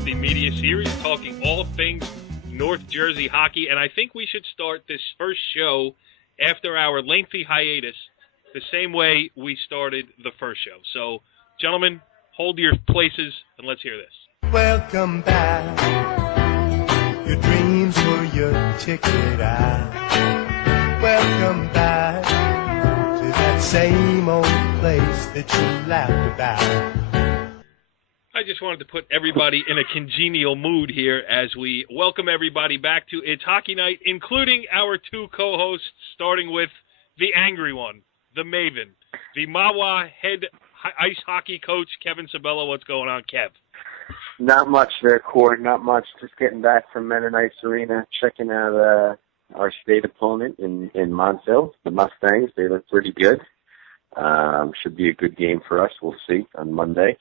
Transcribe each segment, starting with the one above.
multimedia series talking all things North Jersey hockey, and I think we should start this first show after our lengthy hiatus the same way we started the first show. So, gentlemen, hold your places and let's hear this. Welcome back. Your dreams were your ticket out. Welcome back to that same old place that you laughed about. I just wanted to put everybody in a congenial mood here as we welcome everybody back to It's Hockey Night, including our two co-hosts, starting with the angry one, the Maeven, the Mahwah head ice hockey coach, Kevin Sabella. What's going on, Kev? Not much there, Cory. Not much. Just getting back from Mennonite's Arena, checking out our state opponent in Montville, the Mustangs. They look pretty good. Should be a good game for us. We'll see on Monday.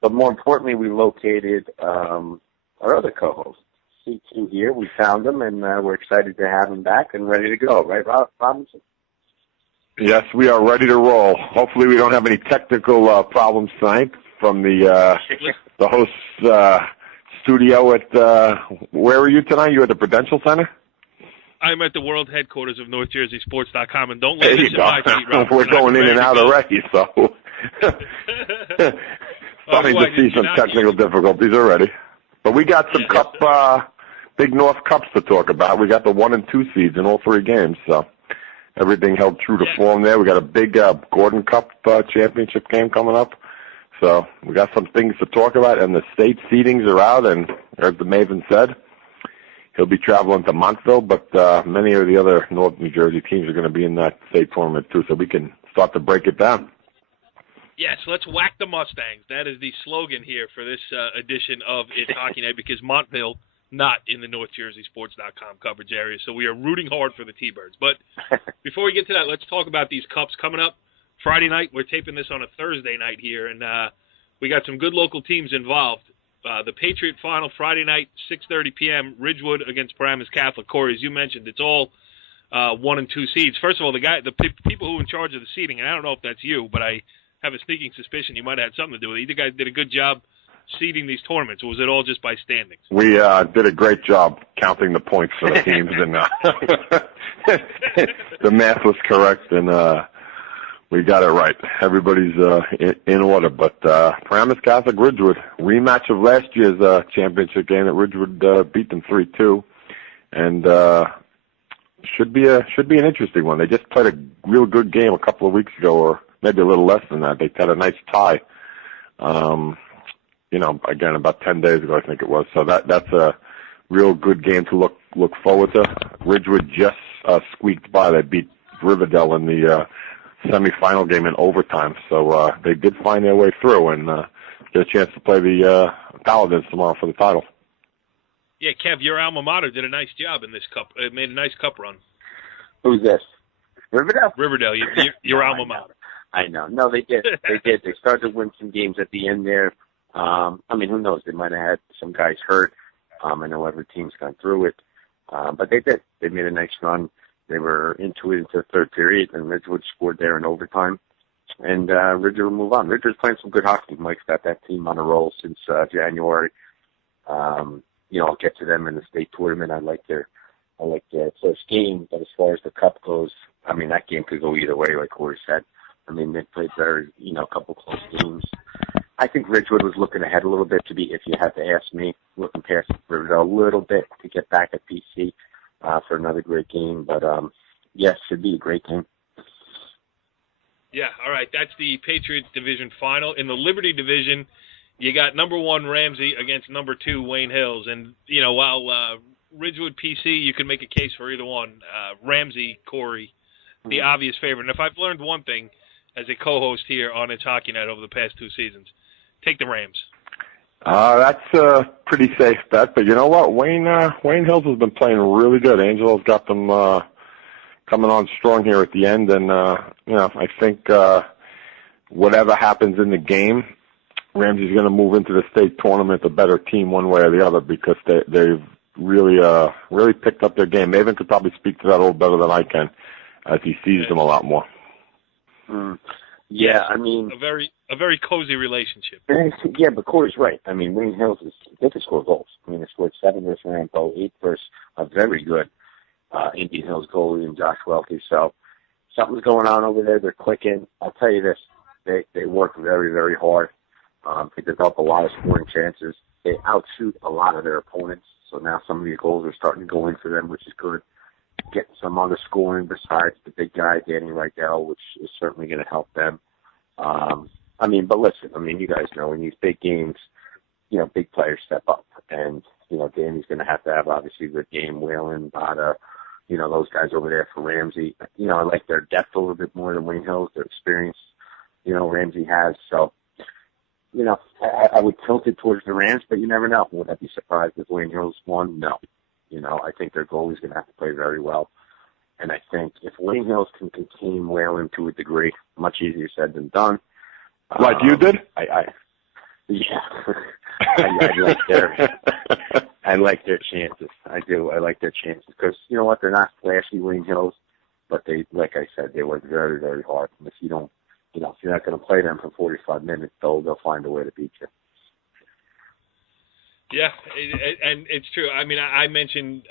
But more importantly, we located our other co-host, C2 here. We found him, and we're excited to have him back and ready to go. Right, Robinson? Yes, we are ready to roll. Hopefully we don't have any technical problems tonight from the host's studio at, where are you tonight? You at the Prudential Center? I'm at the world headquarters of NorthJerseySports.com, and don't let this in my feet, Rob. We're going in and out already, so... Starting to see some technical difficulties already. But we got some Big North Cups to talk about. We got the 1 and 2 seeds in all three games, so everything held true to form there. We got a big Gordon Cup championship game coming up. So we got some things to talk about, and the state seedings are out, and as the Maeven said, he'll be traveling to Montville, but many of the other North New Jersey teams are going to be in that state tournament too, so we can start to break it down. Yes, let's whack the Mustangs. That is the slogan here for this edition of It's Hockey Night, because Montville not in the NorthJerseySports.com coverage area, so we are rooting hard for the T-Birds. But before we get to that, let's talk about these cups coming up Friday night. We're taping this on a Thursday night here, and we got some good local teams involved. The Patriot Final Friday night, 6:30 p.m., Ridgewood against Paramus Catholic. Corey, as you mentioned, it's all 1 and 2 seeds. First of all, the people who are in charge of the seeding, and I don't know if that's you, but I have a sneaking suspicion you might have had something to do with it. You guys did a good job seeding these tournaments, or was it all just by standings? We did a great job counting the points for the teams, and the math was correct, and we got it right. Everybody's in order. But Paramus Catholic Ridgewood, rematch of last year's championship game at Ridgewood, beat them 3-2, and should be an interesting one. They just played a real good game a couple of weeks ago, or maybe a little less than that. They had a nice tie. Again, about 10 days ago, I think it was. So that's a real good game to look forward to. Ridgewood just squeaked by. They beat Riverdale in the semifinal game in overtime. So they did find their way through and get a chance to play the Paladins tomorrow for the title. Yeah, Kev, your alma mater did a nice job in this cup. It made a nice cup run. Who's this? Riverdale? Riverdale, your alma mater. I know. No, they did. They did. They started to win some games at the end there. Who knows? They might have had some guys hurt. I know every team's gone through it. But they did. They made a nice run. They were into the third period, and Ridgewood scored there in overtime. And Ridgewood will move on. Ridgewood's playing some good hockey. Mike's got that team on a roll since January. I'll get to them in the state tournament. I like their first game. But as far as the cup goes, that game could go either way, like Cory said. They played a couple close games. I think Ridgewood was looking ahead a little bit if you had to ask me, looking past Riverdale a little bit to get back at PC for another great game. But, yes, should be a great game. Yeah, all right. That's the Patriots Division Final. In the Liberty Division, you got number 1 Ramsey against number 2 Wayne Hills. And, while Ridgewood PC, you can make a case for either one. Ramsey, Corey, the obvious favorite. And if I've learned one thing as a co-host here on It's Hockey Night over the past 2 seasons, take the Rams. That's a pretty safe bet. But you know what? Wayne Hills has been playing really good. Angelo's got them coming on strong here at the end. And, I think whatever happens in the game, Ramsey's going to move into the state tournament a better team one way or the other, because they've really picked up their game. Maeven could probably speak to that a little better than I can, as he sees them a lot more. Yeah, a a very cozy relationship. Yeah, but Cory's right. I mean, Wayne Hills they can score goals. I mean, they scored 7 versus Rambo, 8 versus a very good Indian Hills goalie and Josh Welke. So something's going on over there. They're clicking. I'll tell you this. They work very, very hard. They develop a lot of scoring chances. They outshoot a lot of their opponents. So now some of these goals are starting to go in for them, which is good. Getting some other scoring besides the big guy, Danny Rydell, which is certainly going to help them. I mean, but listen, I mean, you guys know in these big games, you know, big players step up. And, you know, Danny's going to have obviously a good game. Whalen, Bada, you know, those guys over there for Ramsey. You know, I like their depth a little bit more than Wayne Hills, their experience, you know, Ramsey has. So, you know, I would tilt it towards the Rams, but you never know. Would I be surprised if Wayne Hills won? No. You know, I think their goalie's going to have to play very well. And I think if Wayne Hills can contain Whalen to a degree, much easier said than done. Like you did? I like their chances. I do. I like their chances because you know what? They're not flashy Wayne Hills, but they, like I said, they work very, very hard. And if you don't, you know, if you're not going to play them for 45 minutes, they'll find a way to beat you. Yeah, and it's true. I mean, I mentioned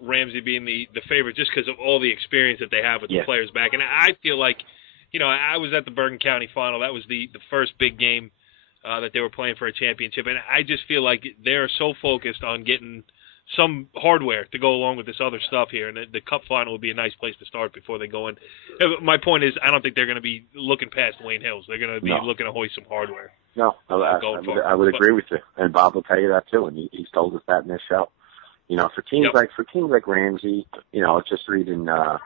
Ramsey being the favorite just because of all the experience that they have with the players back. And I feel like, you know, I was at the Bergen County final. That was the first big game that they were playing for a championship. And I just feel like they're so focused on getting some hardware to go along with this other stuff here. And the Cup final would be a nice place to start before they go in. My point is I don't think they're going to be looking past Wayne Hills. They're going to be looking to hoist some hardware. No, I would agree with you, and Bob will tell you that too, and he's told us that in this show. You know, for teams like Ramsey, you know, just reading the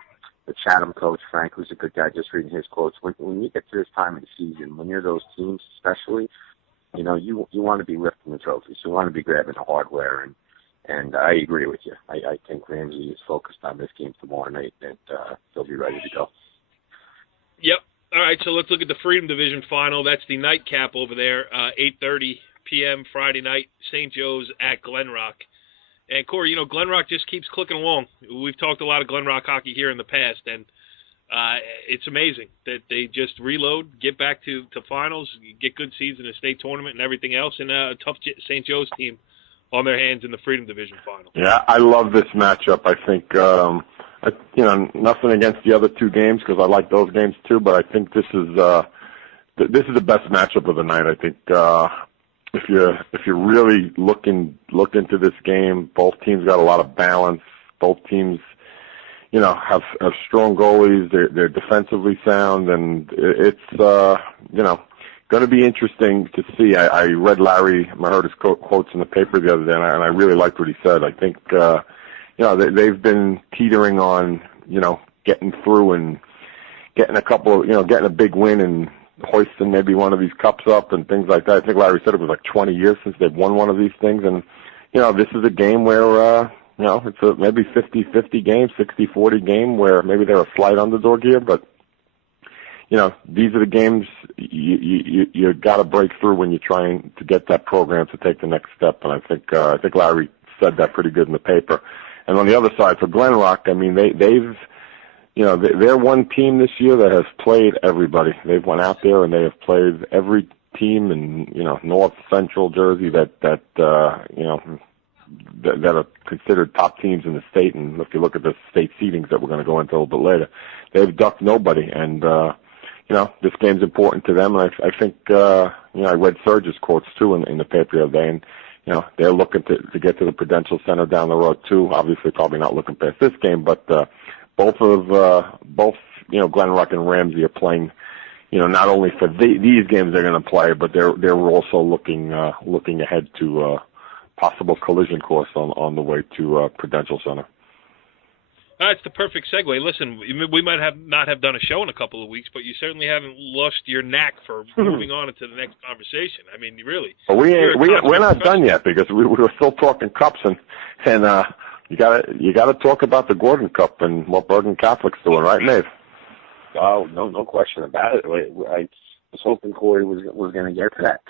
Chatham coach Frank, who's a good guy, just reading his quotes. When you get to this time of the season, when you're those teams, especially, you know, you want to be lifting the trophies, you want to be grabbing the hardware, and I agree with you. I think Ramsey is focused on this game tomorrow night, and they'll be ready to go. Yep. All right, so let's look at the Freedom Division final. That's the nightcap over there, 8:30 p.m. Friday night, St. Joe's at Glen Rock. And, Cory, you know, Glen Rock just keeps clicking along. We've talked a lot of Glen Rock hockey here in the past, and it's amazing that they just reload, get back to finals, get good seeds in the state tournament and everything else, and a tough St. Joe's team on their hands in the Freedom Division final. Yeah, I love this matchup. I think, you know, nothing against the other two games because I like those games too, but I think this is the best matchup of the night. I think if you're really look into this game, both teams got a lot of balance. Both teams, you know, have strong goalies. They're defensively sound, and it's you know, going to be interesting to see. I read Larry Mahwah's quotes in the paper the other day, and I really liked what he said. I think you know, they've been teetering on, you know, getting through and getting a couple of, you know, getting a big win and hoisting maybe one of these cups up and things like that. I think Larry said it was like 20 years since they've won one of these things. And, you know, this is a game where, you know, it's a maybe 50-50 game, 60-40 game where maybe they're a slight underdog here. But, you know, these are the games you got to break through when you're trying to get that program to take the next step. And I think Larry said that pretty good in the paper. And on the other side, for Glen Rock, I mean, they've, you know, they're one team this year that has played everybody. They've went out there and they have played every team in, you know, North Central Jersey that you know, that are considered top teams in the state. And if you look at the state seedings that we're going to go into a little bit later, they've ducked nobody. And, you know, this game's important to them. And I think, you know, I read Serge's quotes too in the paper the other day. And, you know, they're looking to get to the Prudential Center down the road too. Obviously, probably not looking past this game, but both you know, Glen Rock and Ramsey are playing. You know, not only for these games they're going to play, but they're also looking ahead to possible collision course on the way to Prudential Center. That's the perfect segue. Listen, we might not have done a show in a couple of weeks, but you certainly haven't lost your knack for moving on into the next conversation. I mean, really. Well, we're not done yet because we were still talking cups, and you gotta talk about the Gordon Cup and what Bergen Catholic's doing, right, Maeve? Oh, no question about it. I was hoping Cory was going to get to that.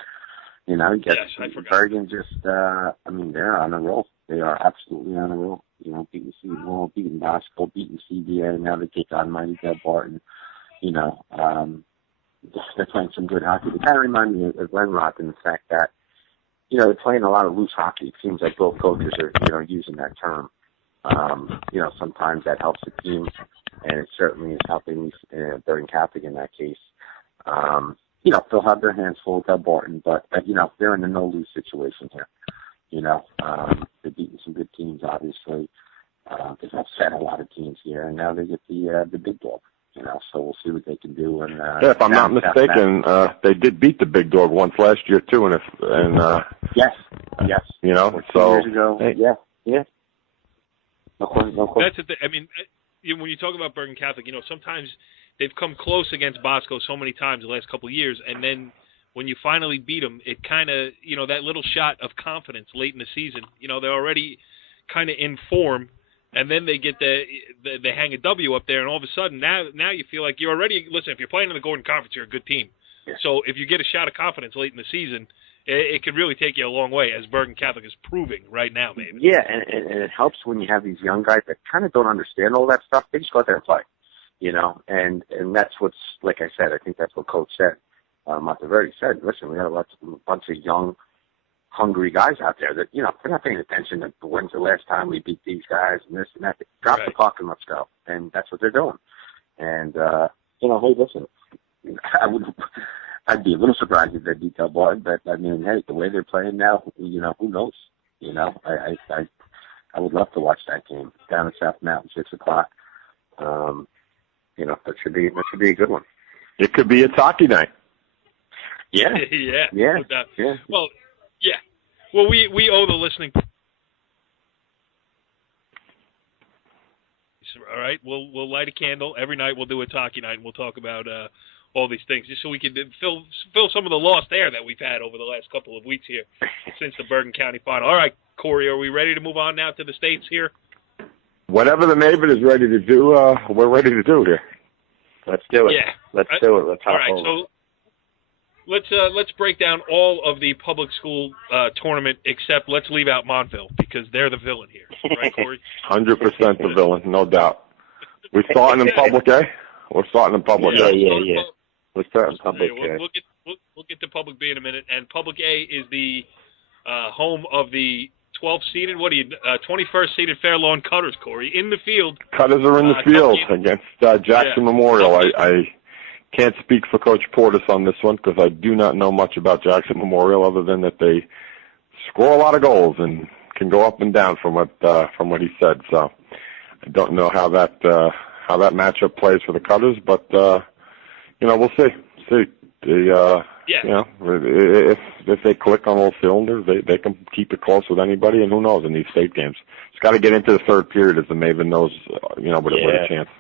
You know, yes, I forgot. Bergen just, I mean, they're on a roll. They are absolutely on a roll. You know, beating Seawall, beating Bosco, beating CBA, and now they take on Mighty Deb Barton. You know, they're playing some good hockey. They kind of remind me of Glenrock in the fact that, they're playing a lot of loose hockey. It seems like both coaches are, using that term. Sometimes that helps the team, and it certainly is helping Bergen Catholic in that case. They'll have their hands full with Barton, but, they're in a no-lose situation here. They're beating some good teams, obviously. They've upset a lot of teams here, and now they get the big dog. So we'll see what they can do. And if I'm not mistaken, they did beat the big dog once last year too, yes. So 2 years ago, yeah. No question. That's the thing. I mean, when you talk about Bergen Catholic, sometimes they've come close against Bosco so many times the last couple of years, and then when you finally beat them, it kind of, that little shot of confidence late in the season. They're already kind of in form. And then they get they hang a W up there, and all of a sudden now you feel like you're already – listen, if you're playing in the Gordon Conference, you're a good team. Yeah. So if you get a shot of confidence late in the season, it can really take you a long way, as Bergen Catholic is proving right now, maybe. Yeah, and it helps when you have these young guys that kind of don't understand all that stuff. They just go out there and play, and that's what's – like I said, I think that's what Coach said. Monteverdi said, listen, we got a bunch of young – hungry guys out there that, they're not paying attention to when's the last time we beat these guys and this and that. Drop the puck and let's go. And that's what they're doing. And, hey, listen, I'd be a little surprised if they beat Del Barton, but I mean, hey, the way they're playing now, who knows? I would love to watch that game down in South Mountain, 6:00. That should be a good one. It could be a hockey night. Yeah. Yeah. Well, yeah. Well, we owe the listening. All right. We'll light a candle every night. We'll do a talkie night, and we'll talk about all these things, just so we can fill some of the lost air that we've had over the last couple of weeks here since the Bergen County final. All right, Cory, are we ready to move on now to the States here? Whatever the Maeven is ready to do, we're ready to do here. Let's do it. Yeah. Let's do it. Let's hop all right. over. So let's break down all of the public school tournament, except let's leave out Montville because they're the villain here, right, Cory? 100% the villain, no doubt. We're starting in public A. We're starting in public A. Yeah. We're starting public A. We'll get to public B in a minute, and public A is the home of the 12th seeded. 21st seeded Fair Lawn Cutters, Cory, in the field. Cutters are in the field against Jackson Memorial. I can't speak for Coach Portis on this one because I do not know much about Jackson Memorial other than that they score a lot of goals and can go up and down from what he said. So I don't know how that matchup plays for the Cutters, but we'll see. If they click on all cylinders, they can keep it close with anybody, and who knows in these state games. It's got to get into the third period as the Maeven knows, with a chance.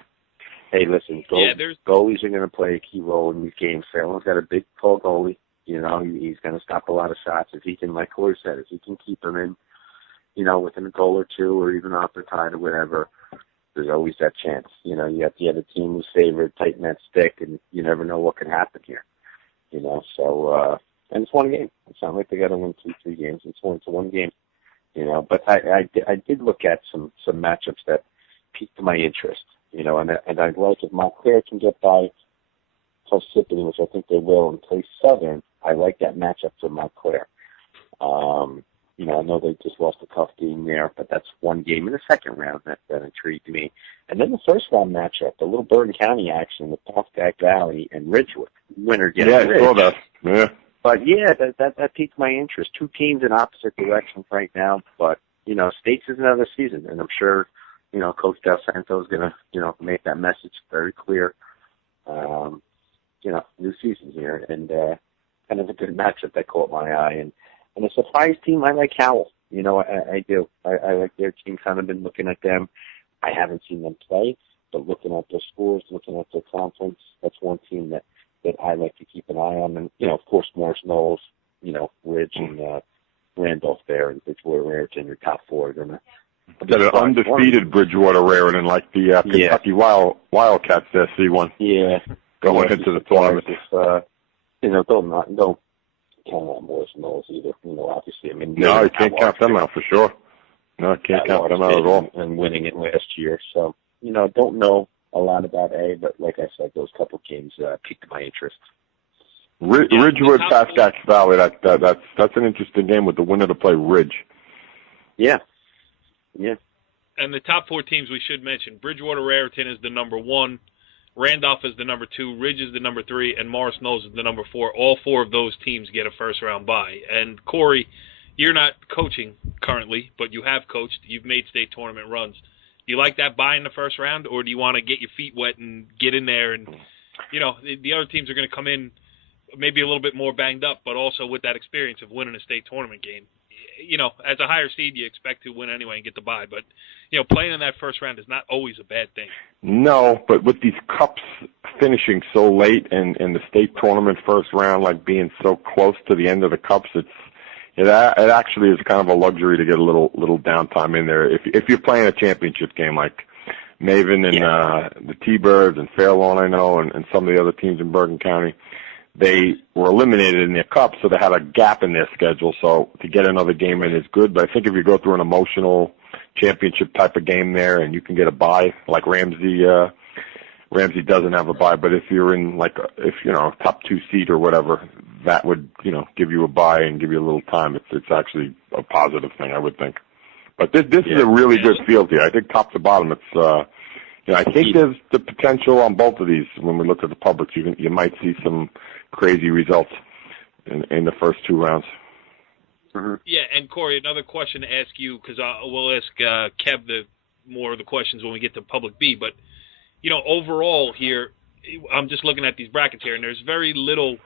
Hey, listen, goalies are going to play a key role in these games. Fairlawn's got a big, tall goalie. He's going to stop a lot of shots. If he can, like Cory said, if he can keep them in, within a goal or two or even off the tide or whatever, there's always that chance. You got the other team who's favored, tighten that stick, and you never know what can happen here. So, and it's one game. It's not like they got to win 2-3 games. It's one game, But I did look at some matchups that piqued my interest. And I'd like if Montclair can get by Parsippany, which I think they will, and play Southern, I like that matchup for Montclair. I know they just lost a tough game there, but that's one game in the second round that intrigued me. And then the first round matchup, the little Bergen County action with Pascack Valley and Ridgewood. Winner gets Ridge. I saw that. Yeah. But that piqued my interest. Two teams in opposite directions right now, but States is another season, and I'm sure Coach Del Santo is going to make that message very clear. New season here, and kind of a good matchup that caught my eye. And a surprise team, I like Howell. I do. I like their team. Kind of been looking at them. I haven't seen them play, but looking at their scores, looking at their conference, that's one team that I like to keep an eye on. And of course, Morris Knowles, Ridge and Randolph there, and Bridgewater Raritan, your top four are gonna. Got an undefeated Bridgewater Raritan, like the Kentucky Wildcats there, C1. Yeah. Going into the tournament. Don't count out Morris Knowles either. Obviously, no, you can't count them out for sure. No, I can't count them out at all. And winning it last year, so don't know a lot about A, but like I said, those couple games piqued my interest. Ridgewood, Pascack Valley. That's an interesting game with the winner to play Ridge. Yeah. And the top 4 teams we should mention: Bridgewater Raritan is the number 1, Randolph is the number 2, Ridge is the number 3, and Morris Knolls is the number 4. All 4 of those teams get a first-round bye. And Cory, you're not coaching currently, but you have coached. You've made state tournament runs. Do you like that bye in the first round, or do you want to get your feet wet and get in there? And the other teams are going to come in maybe a little bit more banged up, but also with that experience of winning a state tournament game. As a higher seed, you expect to win anyway and get the bye. But, playing in that first round is not always a bad thing. No, but with these cups finishing so late and the state tournament first round, like being so close to the end of the cups, it actually is kind of a luxury to get a little downtime in there. If you're playing a championship game like Maeven and the T-Birds and Fairlawn, I know, and some of the other teams in Bergen County, they were eliminated in their cup, so they had a gap in their schedule. So to get another game in is good. But I think if you go through an emotional championship type of game there, and you can get a bye, like Ramsey doesn't have a bye. But if you're in top 2 seed or whatever, that would give you a bye and give you a little time. It's actually a positive thing, I would think. But this is a really good field here. I think top to bottom, it's I think there's the potential on both of these. When we look at the publics, you might see some crazy results in the first 2 rounds. Mm-hmm. Yeah, and Cory, another question to ask you, because we'll ask Kev more of the questions when we get to Public B. But overall here, I'm just looking at these brackets here, and there's very little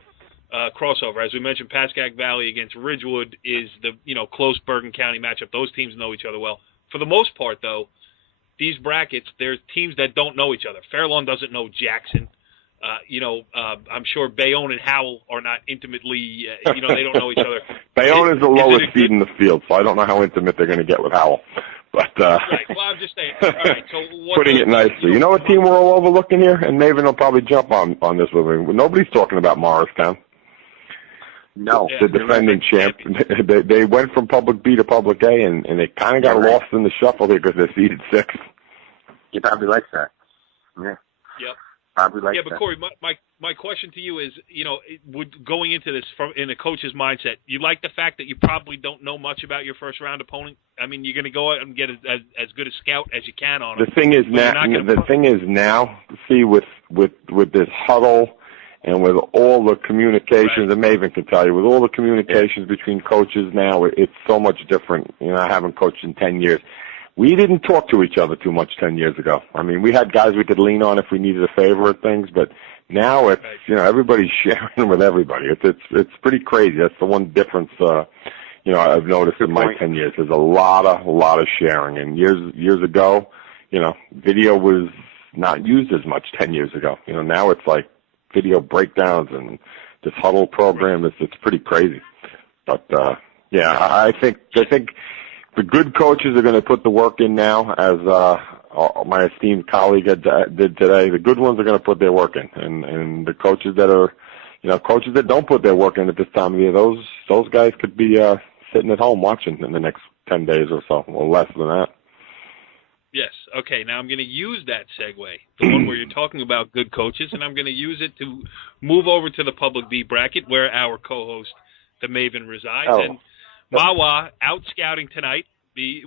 crossover. As we mentioned, Pascack Valley against Ridgewood is the close Bergen County matchup. Those teams know each other well. For the most part, though, these brackets, there's teams that don't know each other. Fairlawn doesn't know Jackson. I'm sure Bayonne and Howell are not intimately, they don't know each other. Bayonne is the lowest seed in the field, so I don't know how intimate they're going to get with Howell. But right. Well, I'm just saying. All right, so putting it nicely. You know what team we're all overlooking here? And Maeven will probably jump on this with me. Nobody's talking about Morristown. No. The defending champ. They went from Public B to Public A, and they kind of got lost in the shuffle here because they're seeded 6th. You probably like that. Yeah. Yep. Probably like that. Yeah, but Cory, my question to you is, going into this in a coach's mindset, you like the fact that you probably don't know much about your first round opponent? I mean, you're going to go out and get as good a scout as you can on them. The thing is now, see, with this huddle and with all the communications, and Maeven can tell you, with all the communications between coaches now, it's so much different. I haven't coached in 10 years. We didn't talk to each other too much 10 years ago. I mean, we had guys we could lean on if we needed a favor at things, but now it's, everybody's sharing with everybody. It's pretty crazy. That's the one difference, I've noticed in my 10 years. There's a lot of sharing. And years ago, video was not used as much 10 years ago. Now it's like video breakdowns and this huddle program. It's pretty crazy. But, I think the good coaches are going to put the work in now, as my esteemed colleague did today. The good ones are going to put their work in, and the coaches that are, coaches that don't put their work in at this time of year, those guys could be sitting at home watching in the next 10 days or so, or less than that. Yes. Okay. Now I'm going to use that segue, the one where you're talking about good coaches, and I'm going to use it to move over to the Public B bracket, where our co-host, the Maeven, resides. Oh. And Mahwah out scouting tonight.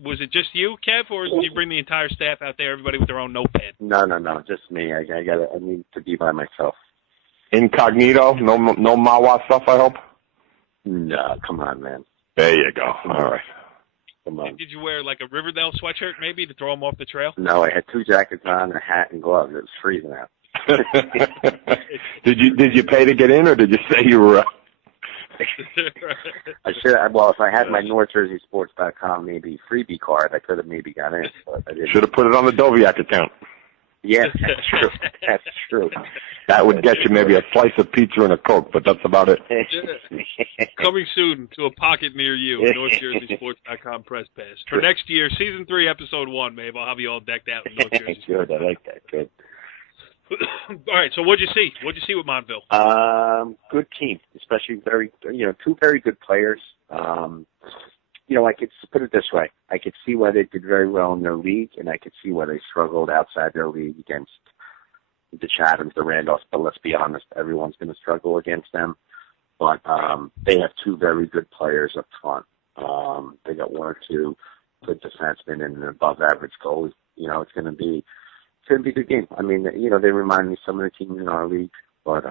Was it just you, Kev, or did you bring the entire staff out there, everybody with their own notepad? No, just me. I need to be by myself. Incognito? No Mahwah stuff, I hope? No, come on, man. There you go. All right. Come on. Did you wear like a Riverdale sweatshirt maybe to throw them off the trail? No, I had 2 jackets on, a hat, and gloves. It was freezing out. Did you pay to get in, or did you say you were I should. Well, if I had my NorthJerseySports.com maybe freebie card, I could have maybe got in. But I didn't. Should have put it on the Doviak account. Yes, that's true. That's true. That would get you maybe a slice of pizza and a Coke, but that's about it. Coming soon to a pocket near you, NorthJerseySports.com press pass. For next year, Season 3, Episode 1, maybe I'll have you all decked out in North Jersey. Good, I like that. Good. All right, so what'd you see? What'd you see with Montville? Good team, especially two very good players. I could put it this way. I could see why they did very well in their league, and I could see why they struggled outside their league against the Chathams, the Randolphs, but let's be honest, everyone's going to struggle against them. but they have two very good players up front. They got one or two good defensemen and an above-average goalie. It's going to be a good game. I mean, they remind me of some of the teams in our league, but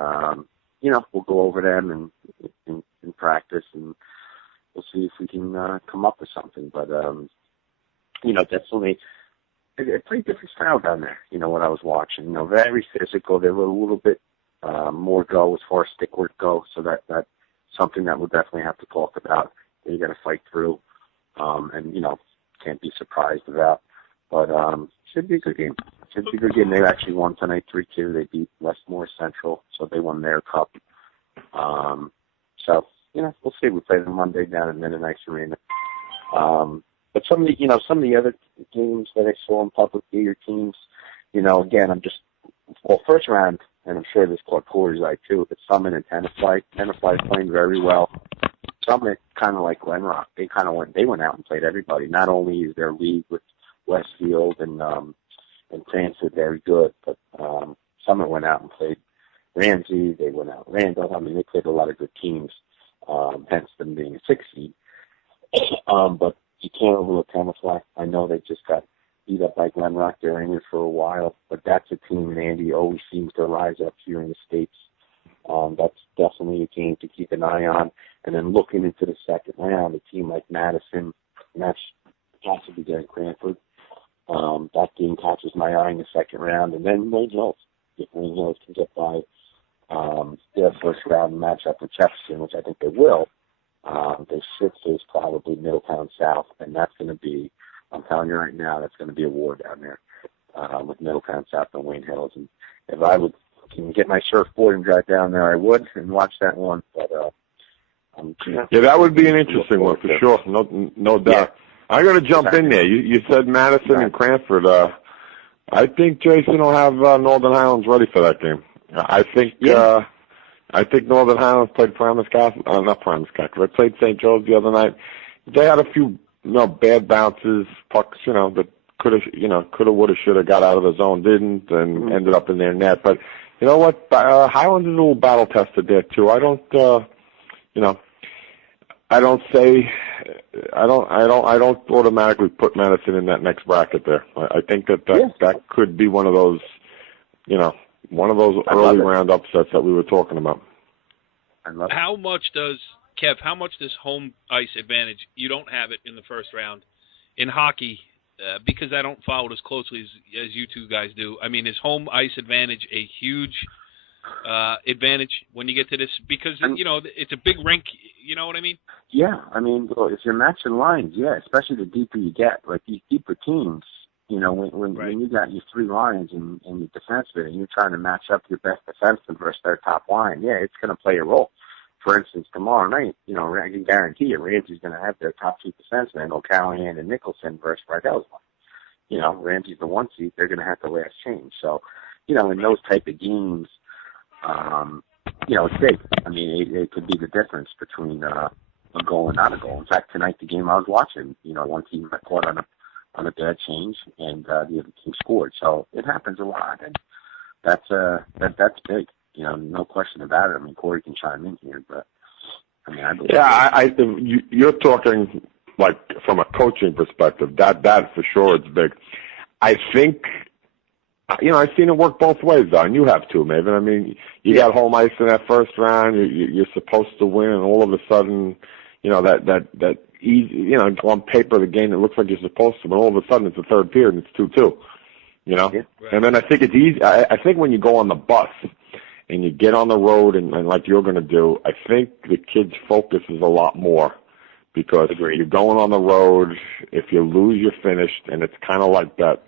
we'll go over them and practice, and we'll see if we can come up with something. But definitely a pretty different style down there. What I was watching, very physical. They were a little bit more go as far as stick work go, so that's something that we'll definitely have to talk about. You got to fight through, and can't be surprised about. But should be a good game. They actually won tonight 3-2. They beat Westmore Central, so they won their cup. So we'll see. We play them Monday down at Mennonite Arena. But some of the other games that I saw in public theater teams, again, first round, and I'm sure this caught Cory's eye too, but Summit and Tenafly. Tenafly playing very well. Summit, kind of like Glenrock, they went out and played everybody. Not only is their league with Westfield and Cransford very good, but Summit went out and played Ramsey. They went out Randall. I mean, they played a lot of good teams, hence them being a 6 seed. But you can't overlook Tenafly. I know they just got beat up by Glenrock. They're in it for a while, but that's a team, and Andy always seems to rise up here in the States. That's definitely a game to keep an eye on. And then looking into the second round, a team like Madison, that's possibly getting Cranford. That game catches my eye in the second round. And then Wayne Hills. If Wayne Hills can get by their first round matchup with Jefferson, which I think they will, they should face probably Middletown South. And that's going to be, I'm telling you right now, that's going to be a war down there with Middletown South and Wayne Hills. And if I can get my surfboard and drive down there, I would, and watch that one. But that would be an interesting one for sure. No doubt. Yeah. I got to jump in there. You said Madison and Cranford. I think Jason will have Northern Highlands ready for that game. I think Northern Highlands played Paramus Castle. Not Paramus Castle. They played St. Joe's the other night. They had a few bad bounces, pucks, that could have, would have, should have got out of the zone, didn't, and ended up in their net. But you know what? Highlands is a little battle tested there too. I don't automatically put Madison in that next bracket there. I think that could be one of those, early round upsets that we were talking about. How much does home ice advantage? You don't have it in the first round in hockey because I don't follow it as closely as you two guys do. I mean, is home ice advantage a huge advantage when you get to this? Because it's a big rink. You know what I mean? Yeah, I mean, if you're matching lines, especially the deeper you get, like these deeper teams. When you got your three lines and your defenseman, and you're trying to match up your best defenseman versus their top line, it's going to play a role. For instance, tomorrow night, I can guarantee you, Ramsey's going to have their top two defensemen, O'Callahan and Nicholson versus Rydell's line. Ramsey's the 1 seed; they're going to have the last change. So, in those type of games, it's big. I mean, it could be the difference between a goal and not a goal. In fact, tonight the game I was watching, one team got caught on a bad change, and the other team scored. So it happens a lot, and that's big. No question about it. I mean, Cory can chime in here, but I mean, I believe you're talking like from a coaching perspective. That for sure it's big. I think. I've seen it work both ways, though, and you have too, Maeven. I mean, you got home ice in that first round. You're supposed to win, and all of a sudden, that easy, on paper, the game that looks like you're supposed to, but all of a sudden it's the third period and it's 2-2. Right. And then I think it's easy. I think when you go on the bus and you get on the road and like you're going to do, I think the kids' focus is a lot more because you're going on the road. If you lose, you're finished, and it's kind of like that,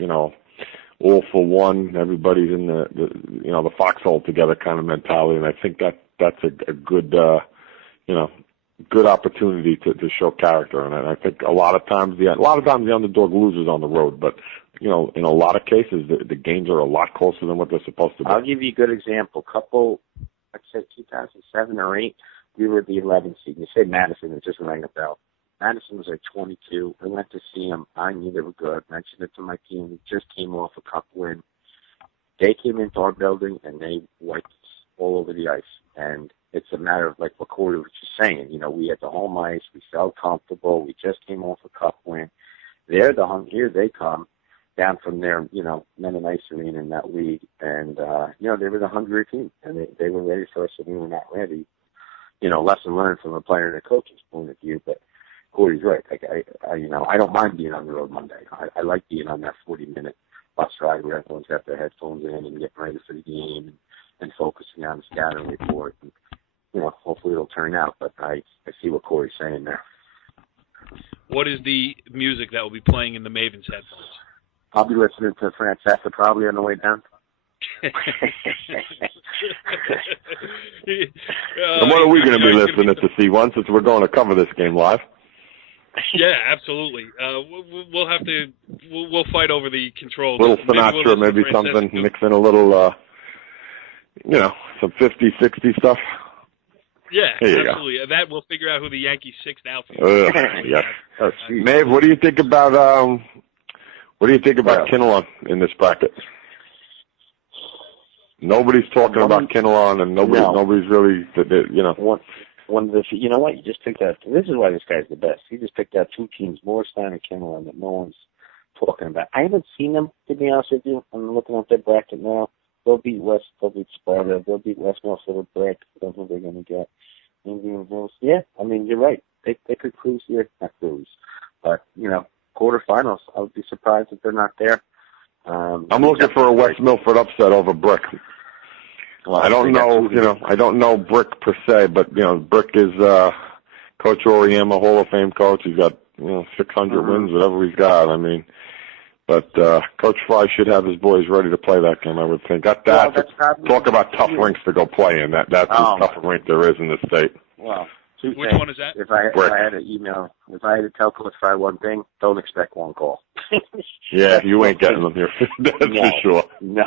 all for one, everybody's in the foxhole together kind of mentality, and I think that's a good good opportunity to show character. And I think a lot of times the underdog loses on the road, but in a lot of cases the games are a lot closer than what they're supposed to be. I'll give you a good example. I'd say 2007 or 8, we were the 11th seed. You said Madison, it just rang a bell. Madison was at 22. I went to see them. I knew they were good. Mentioned it to my team. We just came off a cup win. They came into our building and they wiped us all over the ice. And it's a matter of like what Cory was just saying. You know, we had the home ice, we felt comfortable, we just came off a cup win. Here they come down from their, you know, Men and Ice Arena in that league, and you know, they were the hungry team, and they were ready for us, and we were not ready. You know, lesson learned from a player and a coach's point of view, but Cory's right. Like I you know, I don't mind being on the road Monday. I like being on that 40-minute bus ride where everyone's got their headphones in and getting ready for the game and focusing on the scouting report. And, you know, hopefully it'll turn out. But I see what Cory's saying there. What is the music that will be playing in the Maeven's headphones? I'll be listening to Frank Zappa probably on the way down. And what are we going to be listening to see once since we're going to cover this game live? Yeah, absolutely. We'll have to. We'll fight over the controls. Little Sinatra, maybe something. Mix in a little, you know, some 50s, 60s stuff. Yeah, absolutely. That we'll figure out who the Yankees' sixth outfielder is. Yes. Oh, Maeve, what do you think about Kinnelon in this bracket? Nobody's talking about Kinnelon, and nobody's really, you know. You know what? You just picked out. This is why this guy's the best. He just picked out two teams, Morristown and Kinnelon, that no one's talking about. I haven't seen them, to be honest with you. I'm looking at their bracket now. They'll beat West. They'll beat Sparta. They'll beat Westmore for the break. I don't know who they're going to get. Indian Hills. Yeah, I mean, you're right. They could cruise here. Not cruise. But, you know, quarterfinals, I would be surprised if they're not there. I'm looking for a West Milford upset over Brick. Well, I don't know Brick per se, but, you know, Brick is Coach Oriema, Hall of Fame coach. He's got, 600 wins, whatever he's got. I mean, but Coach Fry should have his boys ready to play that game, I would think. Talk about tough rinks to go play in. That's the toughest rink there is in the state. Well, which one is that? If I had to tell Coach Fry one thing, don't expect one call. Yeah, you ain't getting them here. That's for sure. No,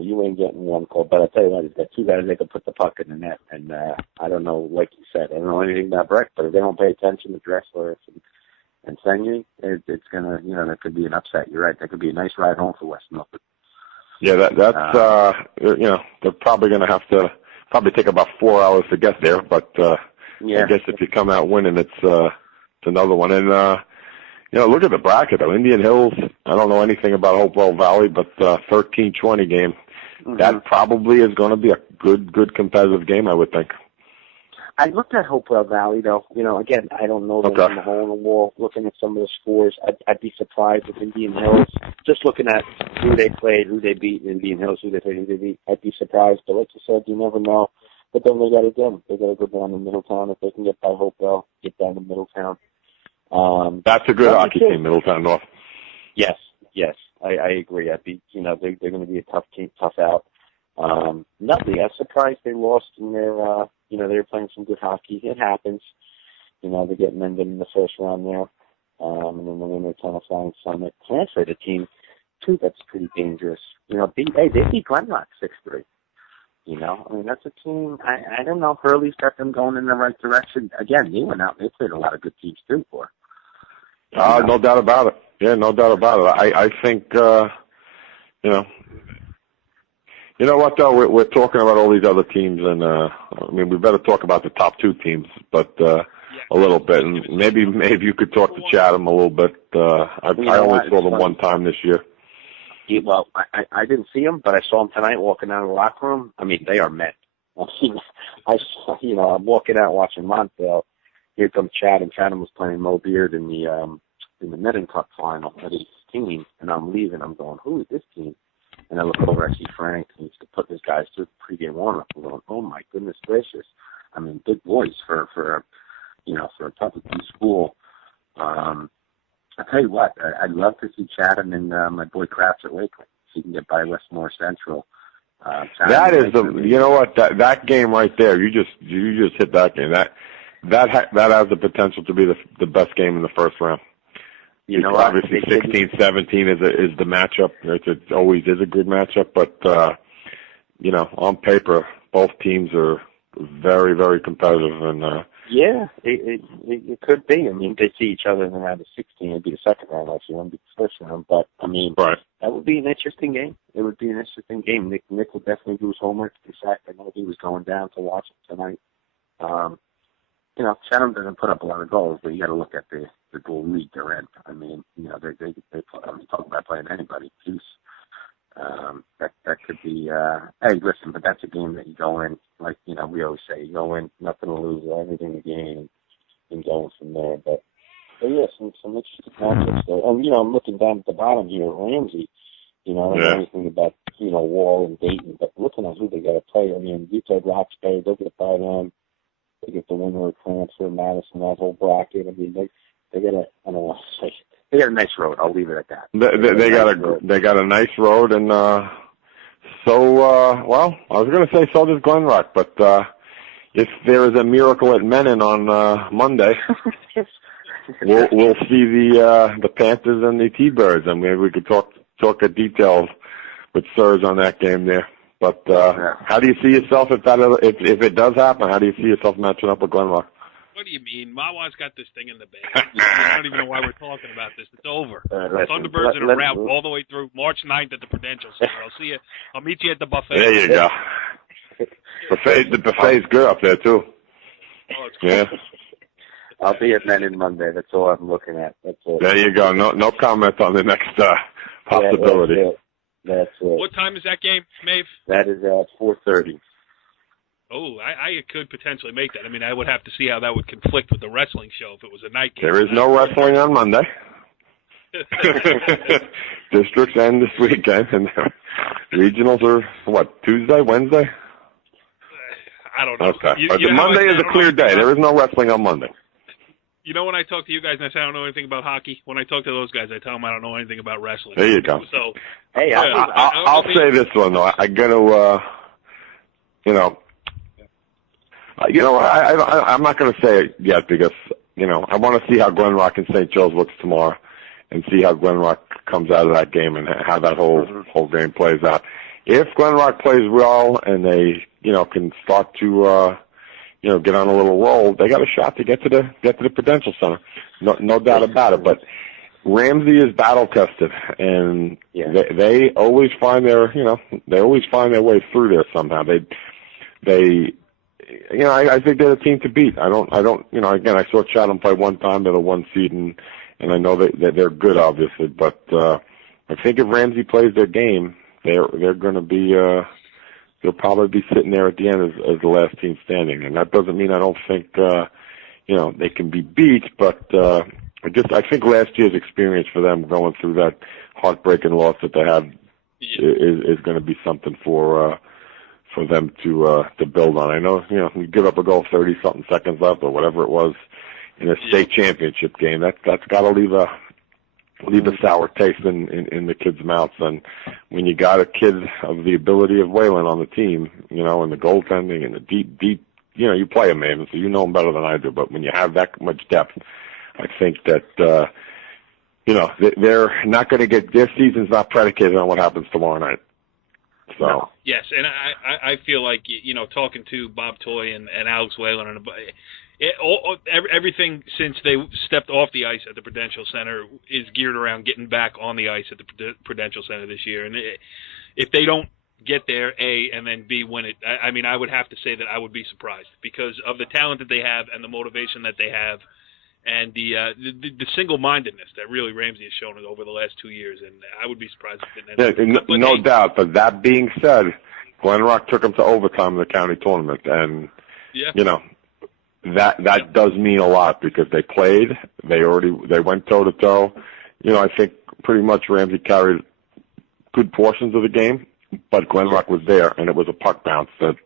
you ain't getting one call. But I tell you what, he's got two guys that can put the puck in the net. And I don't know, like you said, I don't know anything about Breck, but if they don't pay attention to Dressler and Senyi, it's gonna, that could be an upset. You're right. That could be a nice ride home for West Milford. Yeah, that's they're probably gonna have to take about 4 hours to get there, but I guess if you come out winning, it's another one. And look at the bracket though. Indian Hills, I don't know anything about Hopewell Valley, but 13-20 game. Mm-hmm. That probably is going to be a good competitive game, I would think. I looked at Hopewell Valley, though. Again, I don't know them from the hole in the wall. Looking at some of the scores, I'd be surprised if Indian Hills, just looking at who they played, who they beat in Indian Hills, who they played, who they beat, I'd be surprised. But like you said, you never know. But then they got to do. They got to go down to Middletown. If they can get by Hopewell, get down to Middletown. That's a good hockey team, Middletown North. Yes, I agree. I'd be, they're going to be a tough team, tough out. Nothing. I'm surprised they lost in their, they were playing some good hockey. It happens. They're getting ended in the first round there. And then the winner kind of Flying Summit. Transferred a team, too, that's pretty dangerous. They beat Glenrock 6-3. That's a team, I don't know. Hurley's got them going in the right direction. Again, they went out and they played a lot of good teams, too, for. No doubt about it. Yeah, no doubt about it. I think, you know what, though? We're talking about all these other teams, and, we better talk about the top two teams, but a little bit. And maybe you could talk to Chatham a little bit. I only saw them one time this year. Yeah, well, I didn't see them, but I saw them tonight walking out of the locker room. They are men. I'm walking out watching Montvale. Here comes Chatham. Chatham was playing Mo Beard in the Metten Cup final at 18, and I'm leaving. I'm going, who is this team? And I look over, I see Frank, and he's put his guys through the pregame warm-up. I'm going, oh my goodness gracious! Big boys for a public school. I tell you what, I'd love to see Chatham and my boy Krafts at Lakeland. If he can get by Westmore Central. That is that game right there. You just hit that game. That has the potential to be the best game in the first round. Obviously 16-17 is the matchup. It always is a good matchup, but on paper, both teams are very, very competitive. And it could be. They see each other in the round of 16. It'd be the second round, actually. It wouldn't be the first round. But right. That would be an interesting game. It would be an interesting game. Nick will definitely do his homework. In fact, I know he was going down to watch it tonight. Chatham doesn't put up a lot of goals, but you got to look at the goal league they're in. I mean, they talk about playing anybody. Jeez. That could be, hey, listen, but that's a game that you go in, like, we always say, you go in, nothing to lose, everything to gain, and going from there. But yeah, some interesting matchups there. And, I'm looking down at the bottom here at Ramsey, I don't know anything about, Wall and Dayton, but looking at who they got to play, I mean, you played Roxbury, they'll get by them. They get the winner transfer, Madison, that whole bracket. I mean, they got a, I don't know what to say. They got a nice road. I'll leave it at that. They got a nice road, and well, I was going to say so does Glen Rock, but if there is a miracle at Menin on Monday, we'll see the Panthers and the T-Birds, and maybe we could talk at details with Sirs on that game there. But how do you see yourself if it does happen? How do you see yourself matching up with Glen Rock? What do you mean? Mahwah's got this thing in the bag. I don't even know why we're talking about this. It's over. Thunderbirds in a route all the way through March 9th at the Prudential Center. I'll see you. I'll meet you at the buffet. There you go. The buffet's good up there too. Oh, it's cool. Yeah. I'll be at Menin Monday. That's all I'm looking at. That's all. There you go. No comment on the next possibility. Yeah, that's it. What time is that game, Maeve? That is at 4:30. Oh, I could potentially make that. I mean, I would have to see how that would conflict with the wrestling show if it was a night game. There is no wrestling on Monday. Districts end this weekend, and regionals are, Tuesday, Wednesday? I don't know. Okay. But Monday is a clear day. There is no wrestling on Monday. When I talk to you guys and I say I don't know anything about hockey, when I talk to those guys, I tell them I don't know anything about wrestling. There you go. So, hey, I'll say this one, though. I'm going to, I'm not going to say it yet because, I want to see how Glen Rock and St. Joe's looks tomorrow and see how Glen Rock comes out of that game and how that whole game plays out. If Glen Rock plays well and they, can start to, get on a little roll, they got a shot to get to the Prudential Center. No doubt about it. But Ramsey is battle tested, and they always find their way through there somehow. I think they're the team to beat. I don't. Again, I saw Chatham play one time. They're the 1 seed, and I know that they're good, obviously. But I think if Ramsey plays their game, they're going to be. They'll probably be sitting there at the end as the last team standing, and that doesn't mean I don't think they can be beat. But I think last year's experience for them going through that heartbreaking loss that they had is going to be something for them to build on. I know, you give up a goal 30-something seconds left or whatever it was in a state championship game. That's got to leave a sour taste in the kids' mouths. And when you got a kid of the ability of Whalen on the team, and the goaltending and the deep, you play them, Maeven, so you know them better than I do. But when you have that much depth, I think that, they're not going to get, their season's not predicated on what happens tomorrow night. So. Yes, and I feel like, talking to Bob Toy and Alex Whalen and everything since they stepped off the ice at the Prudential Center is geared around getting back on the ice at the Prudential Center this year. And if they don't get there, A, and then B, win it, I would have to say that I would be surprised because of the talent that they have and the motivation that they have and the single-mindedness that really Ramsey has shown over the last 2 years. And I would be surprised if it didn't end. No doubt. But that being said, Glen Rock took them to overtime in the county tournament. And, that does mean a lot because they played. They went toe-to-toe. I think pretty much Ramsey carried good portions of the game, but Glen Rock was there, and it was a puck bounce that,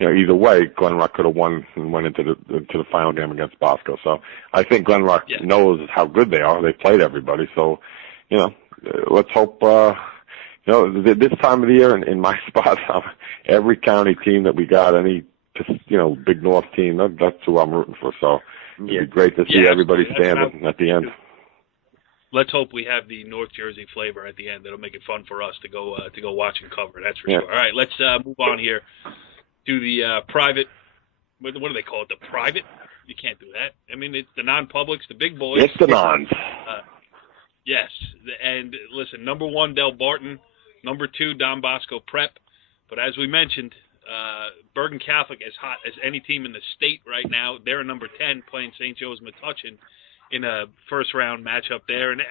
either way, Glen Rock could have won and went into the final game against Bosco. So I think Glen Rock knows how good they are. They played everybody. So, let's hope, this time of the year in my spot, every county team that we got, any Big North team, that's who I'm rooting for. So it'd be great to see everybody standing at the end. Let's hope we have the North Jersey flavor at the end. That'll make it fun for us to go watch and cover. That's for sure. All right, let's move on here to the private. What do they call it? The private? You can't do that. It's the non-publics, the big boys. It's the nons. Yes, and listen, number 1, Del Barton. Number 2, Don Bosco Prep. But as we mentioned, Bergen Catholic as hot as any team in the state right now. They're number 10 playing St. Joe's Metuchen in a first-round matchup there. And,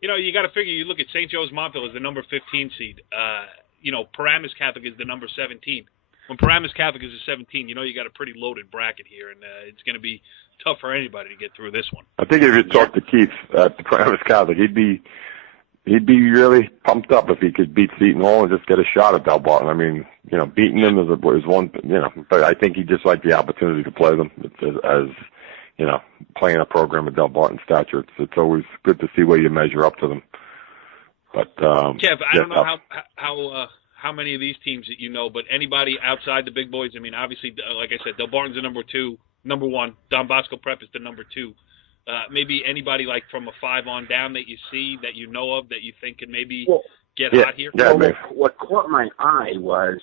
you got to figure, you look at St. Joe's Montville as the number 15 seed. Paramus Catholic is the number 17. When Paramus Catholic is a 17, you got a pretty loaded bracket here, and it's going to be tough for anybody to get through this one. I think if you talk to Keith at the Paramus Catholic, he'd be really pumped up if he could beat Seton Hall and just get a shot at Del Barton. I mean, beating them is one, but I think he'd just like the opportunity to play them as playing a program at Del Barton stature. It's always good to see where you measure up to them. But Kev, I don't know how many of these teams that but anybody outside the big boys. I mean, obviously, like I said, Del Barton's the number one. Don Bosco Prep is the number 2. Maybe anybody like from a 5 on down that you see, that you know of, that you think can maybe get hot here? Yeah, what caught my eye was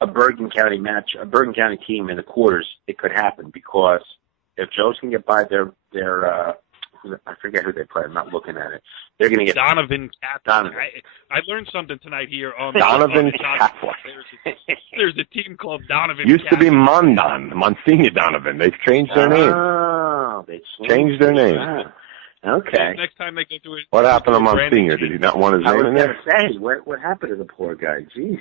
a Bergen County team in the quarters. It could happen because if Joe's can get by their I forget who they play. I'm not looking at it. They're going to get Donovan Catholic. I learned something tonight here on Donovan Catholic. There's a team called Donovan. Used to be Monsignor Donovan. They've changed their name. Oh, they changed their name. Okay. Next time they go through it. What happened to Monsignor? Did he not want his name in there? I was going to say, what happened to the poor guy? Jeez.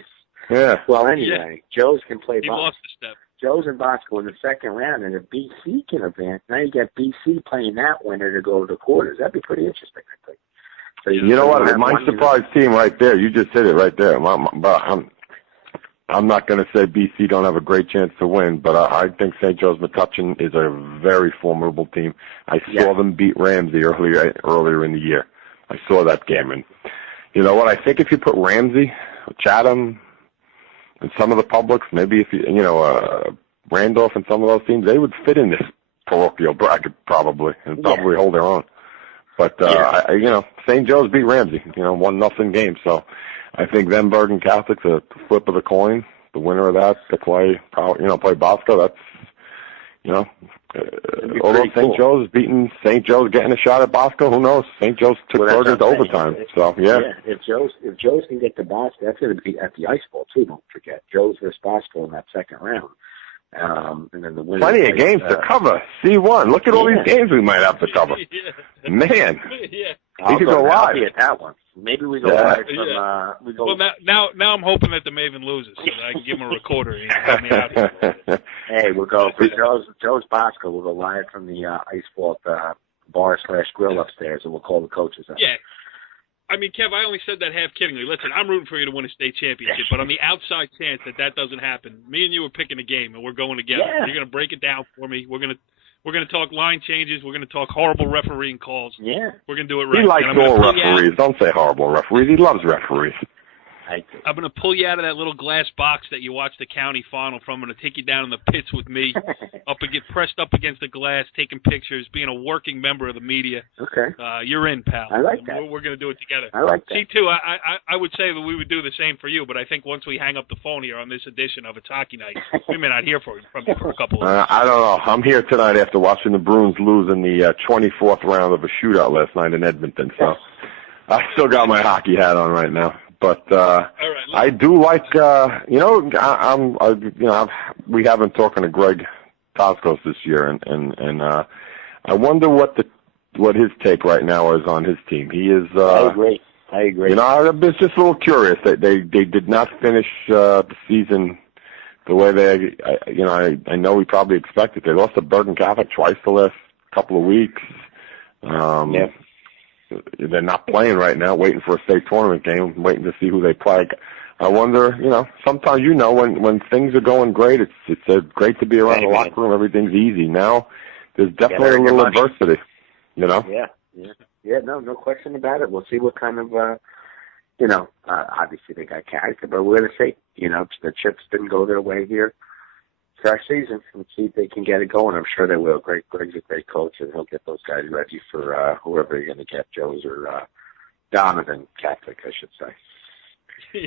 Yeah. Well, anyway, Joe's can play He ball. lost the step. Joe's and Bosco in the second round, and if BC can advance, now you get BC playing that winner to go to the quarters. That'd be pretty interesting, I think. So you know what? My surprise team right there. You just hit it right there. But I'm not going to say BC don't have a great chance to win, but I think St. Joe's Metuchen is a very formidable team. I saw them beat Ramsey earlier in the year. I saw that game, and you know what? I think if you put Ramsey, Chatham, and some of the publics, maybe if Randolph and some of those teams, they would fit in this parochial bracket probably, and probably hold their own. But St. Joe's beat Ramsey, 1-0 game. So I think then Bergen Catholic's a flip of the coin. The winner of that to play Bosco. That's although St. Joe's beating St. Joe's getting a shot at Bosco, who knows? St. Joe's took Bergen to overtime. If Joe's can get to Bosco, that's going to be at the Ice Bowl too. Don't forget Joe's versus Bosco in that second round. And then the winner. Plenty of games to cover. C1. Look at all these games we might have to cover. Man, we could go live. I'll be at that one. Maybe we go live from. Well, now I'm hoping that the Maven loses, so that I can give him a recorder and help me out here. Hey, we'll go for Joe's Bosco. We'll go live from the Ice Vault bar/grill upstairs, and we'll call the coaches up. Yeah. I mean, Kev, I only said that half kiddingly. Listen, I'm rooting for you to win a state championship, but on the outside chance that doesn't happen, me and you are picking a game, and we're going together. Yeah. You're going to break it down for me. We're going to talk line changes. We're going to talk horrible refereeing calls. Yeah. We're going to do it right. He likes all referees. Don't say horrible referees. He loves referees. I'm going to pull you out of that little glass box that you watch the county final from. I'm going to take you down in the pits with me, pressed up against the glass, taking pictures, being a working member of the media. Okay. You're in, pal. I like that. We're going to do it together. I like that. C2, I would say that we would do the same for you, but I think once we hang up the phone here on this edition of It's Hockey Night, we may not hear from you for a couple of weeks. I don't know. I'm here tonight after watching the Bruins lose in the 24th round of a shootout last night in Edmonton, so I still got my hockey hat on right now. But I do like, we have been talking to Greg Toskos this year, and I wonder what his take right now is on his team. He is. I agree. I'm just a little curious. They did not finish the season the way I know we probably expected. They lost to Bergen Catholic twice the last couple of weeks. They're not playing right now, waiting for a state tournament game, waiting to see who they play. I wonder, sometimes when things are going great, it's great to be around the locker room. Everything's easy. Now there's definitely a little adversity, Yeah, no question about it. We'll see what kind of, obviously they got character, but we're going to see, the chips didn't go their way here. Our season and see if they can get it going. I'm sure they will. Greg's a great coach, and he'll get those guys ready for whoever you're going to get, Joe's or Donovan Catholic, I should say.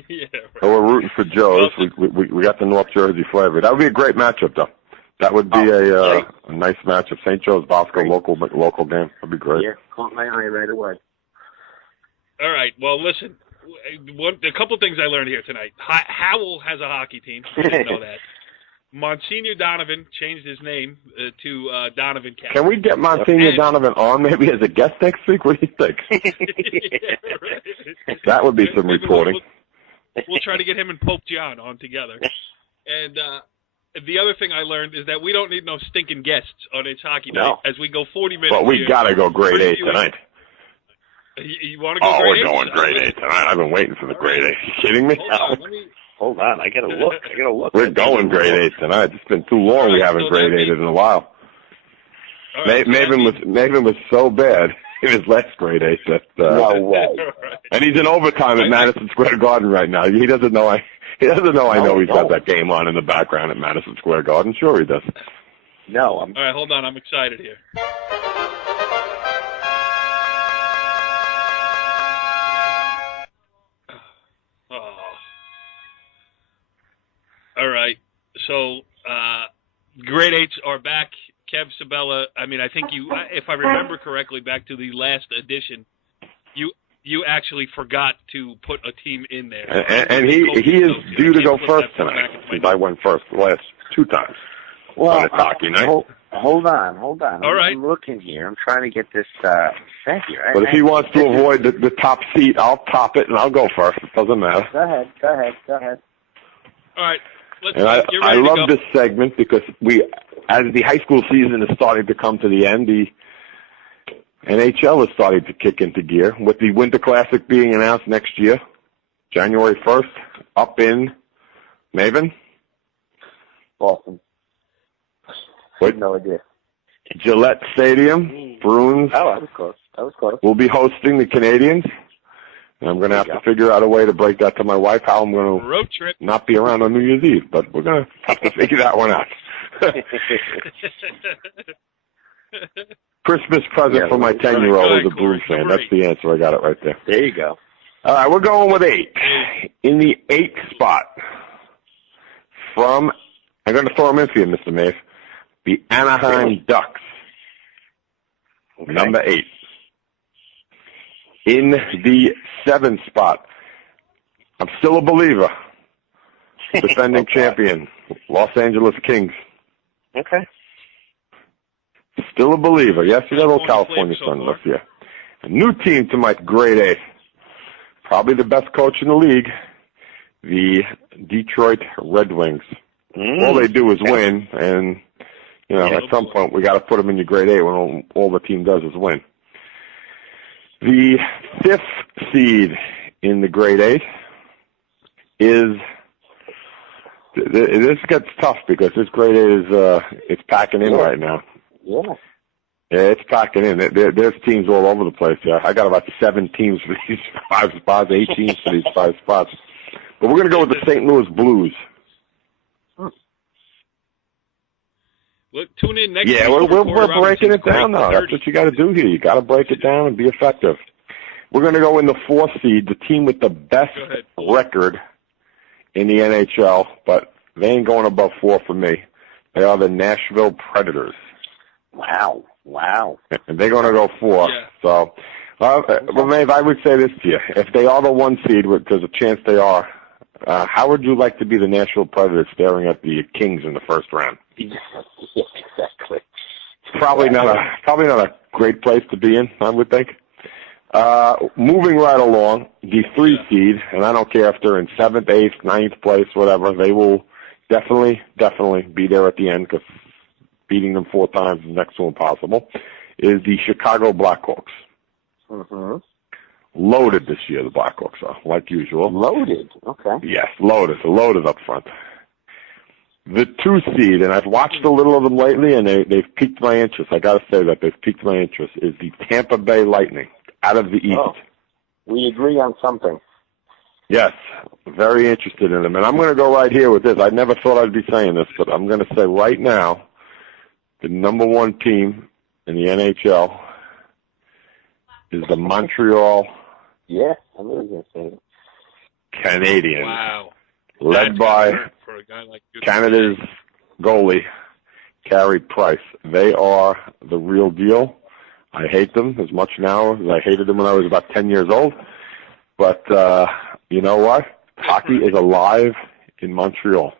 Yeah, right. So we're rooting for Joe's. We got the North Jersey flavor. That would be a great matchup, though. That would be a nice matchup. St. Joe's Bosco local game. That'd be great. Yeah, caught my eye right away. All right. Well, listen. a couple things I learned here tonight. Howell has a hockey team. I didn't know that. Monsignor Donovan changed his name to Donovan Cat. Can we get Monsignor Donovan on maybe as a guest next week? What do you think? That would be some reporting. We'll try to get him and Pope John on together. And the other thing I learned is that we don't need no stinking guests on It's Hockey Night as we go 40 minutes. But we got to go grade A tonight. You want to go grade A? Oh, we're going grade A tonight. I've been waiting for the grade A. Are you kidding me? Hold on. I got to look. We're going grade A tonight. It's been too long we haven't grade A'd in a while. Right, Maeven was so bad in his last grade A that no way. And he's in overtime at Madison Square Garden right now. He doesn't know I know he's got that game on in the background at Madison Square Garden. Sure he does. No, All right, hold on. I'm excited here. All right, so grade 8s are back. Kev, Sabella, I mean, I think you, if I remember correctly, back to the last edition, you actually forgot to put a team in there. And he is due to go first tonight, since I went first the last 2 times. Well, It's Hockey Night. Hold on. All right. I'm looking here. I'm trying to get this set here. But if he wants to avoid the top seat, I'll top it and I'll go first. It doesn't matter. Go ahead. All right. I love this segment because as the high school season is starting to come to the end, the NHL is starting to kick into gear with the Winter Classic being announced next year, January 1st, up in Maeven. Boston. No idea. Gillette Stadium, Bruins. Oh, I was close. We'll be hosting the Canadians. And I'm going to have to figure out a way to break that to my wife, how I'm going to road trip. Not be around on New Year's Eve, but we're going to have to figure that one out. Christmas present for my 10-year-old is a Blues fan. That's the answer. I got it right there. There you go. All right, we're going with 8. In the 8th spot, I'm going to throw him in for you, Mr. Maeve, the Anaheim Ducks, number 8. In the 7th spot, I'm still a believer, defending champion, Los Angeles Kings. Okay. Still a believer. Yes, we got a little California sun this year. A new team to my grade A. Probably the best coach in the league, the Detroit Red Wings. All they do is win, and at some point we got to put them in your grade A when all the team does is win. The 5th seed in the grade 8 is. This gets tough because this grade 8 is it's packing in right now. Yeah, it's packing in. There's teams all over the place. Yeah, I got about 7 teams for these 5 spots, 8 teams for these 5 spots. But we're going to go with the St. Louis Blues. Look, tune in next week. We're breaking it down now. That's what you got to do here. You got to break it down and be effective. We're going to go in the 4th seed, the team with the best record in the NHL, but they ain't going above 4 for me. They are the Nashville Predators. Wow. And they're going to go 4. Yeah. So, Maeve, I would say this to you. If they are the 1 seed, which there's a chance they are, how would you like to be the Nashville Predators staring at the Kings in the first round? Yeah, exactly. Probably not a great place to be in, I would think. Moving right along, the 3 seed, and I don't care if they're in 7th, 8th, 9th place, whatever, they will definitely be there at the end because beating them 4 times is next to impossible, is the Chicago Blackhawks. Mm-hmm. Loaded this year, the Blackhawks are, like usual. Loaded? Okay. Yes, loaded up front. The 2 seed, and I've watched a little of them lately, and they've piqued my interest. I got to say that they've piqued my interest, is the Tampa Bay Lightning out of the East. Oh, we agree on something. Yes, very interested in them. And I'm going to go right here with this. I never thought I'd be saying this, but I'm going to say right now, the number 1 team in the NHL is the Montreal I knew you were going to say it. Canadiens. Wow. Led by for a guy like Canada's goalie, Carey Price. They are the real deal. I hate them as much now as I hated them when I was about 10 years old. But you know what? Hockey is alive in Montreal.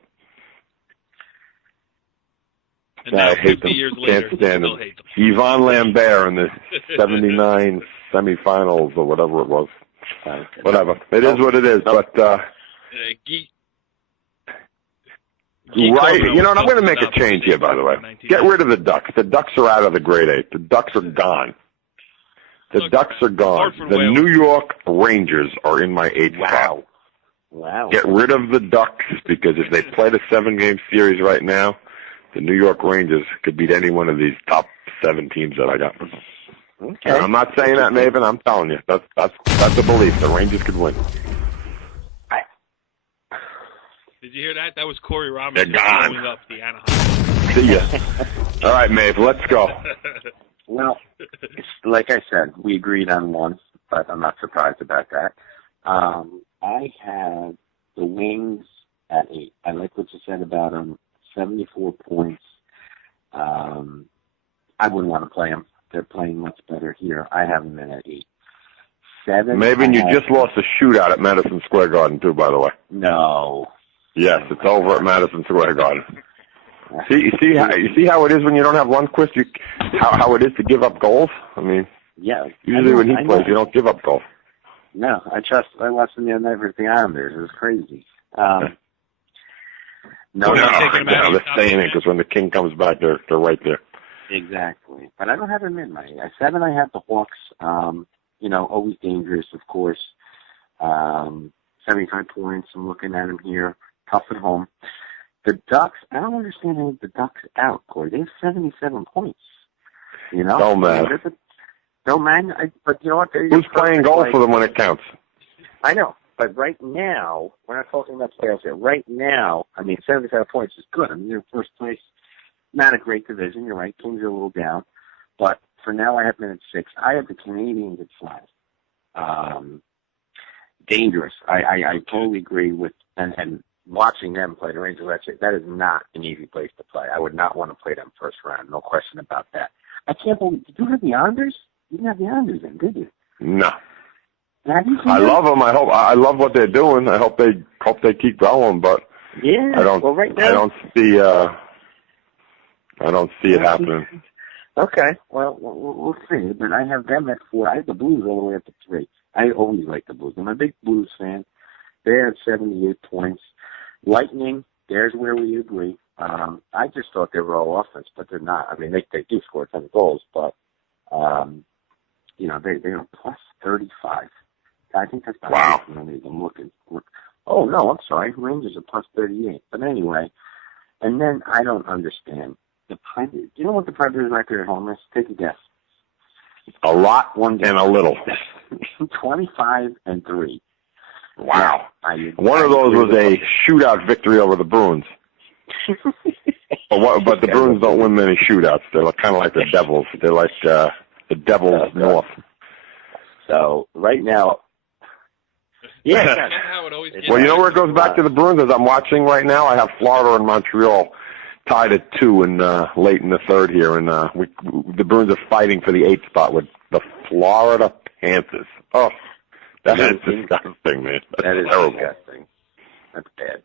And now, I hate them. years later, Can't stand them. hate them. Yvonne Lambert in the 79 semifinals or whatever it was. Whatever. It is what it is. But right, you know what? I'm going to make a change here, by the way. Get rid of the Ducks. The Ducks are out of the grade 8. The Ducks are gone. The Ducks are gone. The New York Rangers are in my 8th spot. Wow. Get rid of the Ducks, because if they played a 7-game series right now, the New York Rangers could beat any one of these top 7 teams that I got. Okay. And I'm not saying that, Maeven. I'm telling you. That's a belief. The Rangers could win. Did you hear that? That was Cory Robinson blowing up the Anaheim. See ya. All right, Maeven, let's go. Well, like I said, we agreed on one, but I'm not surprised about that. I have the Wings at 8. I like what you said about them. 74 points. I wouldn't want to play them. They're playing much better here. I have them in at 8. 7. Maeven, you just lost a shootout at Madison Square Garden, too, by the way. No. Yes, it's over at Madison Square Garden. You see how it is when you don't have Lundqvist? How it is to give up goals? I mean, yeah. Usually when he plays, you don't give up goals. No, I watched them the other night with the Islanders. It was crazy. They're staying in because when the King comes back, they're right there. Exactly. But I don't have them in my 7. I have the Hawks. Always dangerous, of course. 75 points. I'm looking at them here. Tough at home. The Ducks, I don't understand how the Ducks out, Corey. They have 77 points. You know? Don't matter. Don't matter. But you know what? Who's playing goal for them when it counts? I know. But right now, we're not talking about playoffs here. Right now, 75 points is good. They're in first place. Not a great division. You're right. Kings are a little down. But for now, I have them at 6. I have the Canadians at 5. Dangerous. I totally agree with, and watching them play the Rangers, that is not an easy place to play. I would not want to play them first round. No question about that. I can't believe, did you have the Islanders? You didn't have the Islanders in, did you? No. I love them. I love what they're doing. I hope they keep going, but yeah. I don't. Well, right now, I don't see it happening. Okay. Well, we'll see. But I have them at 4. I have the Blues all the way up to 3. I always like the Blues. I'm a big Blues fan. They're at 78 points. Lightning, there's where we agree. I just thought they were all offense, but they're not. They do score 10 goals, but they're plus 35. I think that's the highest number I'm looking. Oh no, I'm sorry. Rangers are plus 38. But anyway, and then I don't understand the Predators. Do you know what the Predators record at home is? Take a guess. A lot and a little. 25-3. Wow. One of those was a shootout victory over the Bruins. But the Bruins don't win many shootouts. They're kind of like the Devils. They're like the Devils North. So right now, yeah. Well, you know where it goes back to the Bruins? As I'm watching right now, I have Florida and Montreal tied at 2 and late in the third here, and the Bruins are fighting for the 8th spot with the Florida Panthers. Oh. That is disgusting, man. That is terrible. Disgusting. That's bad.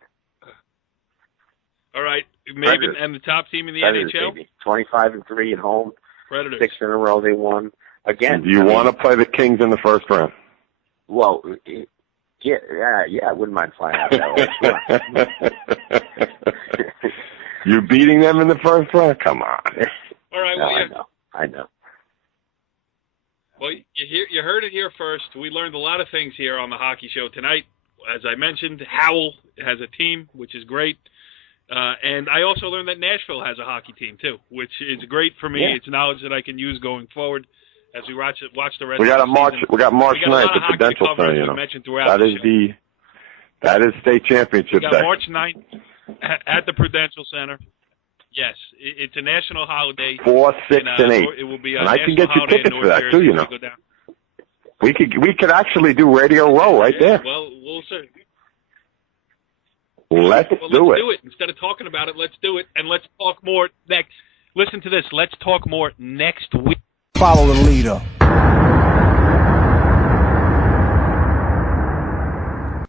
All right, Maeven and the top team in the NHL? 25-3 at home. Predators. 6 in a row they won. Again. Do you want to play the Kings in the first round? Well, yeah, I wouldn't mind flying out that way. You beating them in the first round? Come on. All right, well, I know. Well, you heard it here first. We learned a lot of things here on the Hockey Show tonight. As I mentioned, Howell has a team, which is great. And I also learned that Nashville has a hockey team, too, which is great for me. Yeah. It's knowledge that I can use going forward as we watch the rest of the season. We got March 9th, the Prudential Center, you know. That is state championship day. We got March 9th at the Prudential Center. Yes, it's a national holiday. 4, 6, and 8. It will be and I can get you tickets for that, too, you know. We could actually do Radio Row right there. Well, we'll see. Let's do it. Instead of talking about it, let's do it. And let's talk more next. Listen to this. Let's talk more next week. Follow the leader.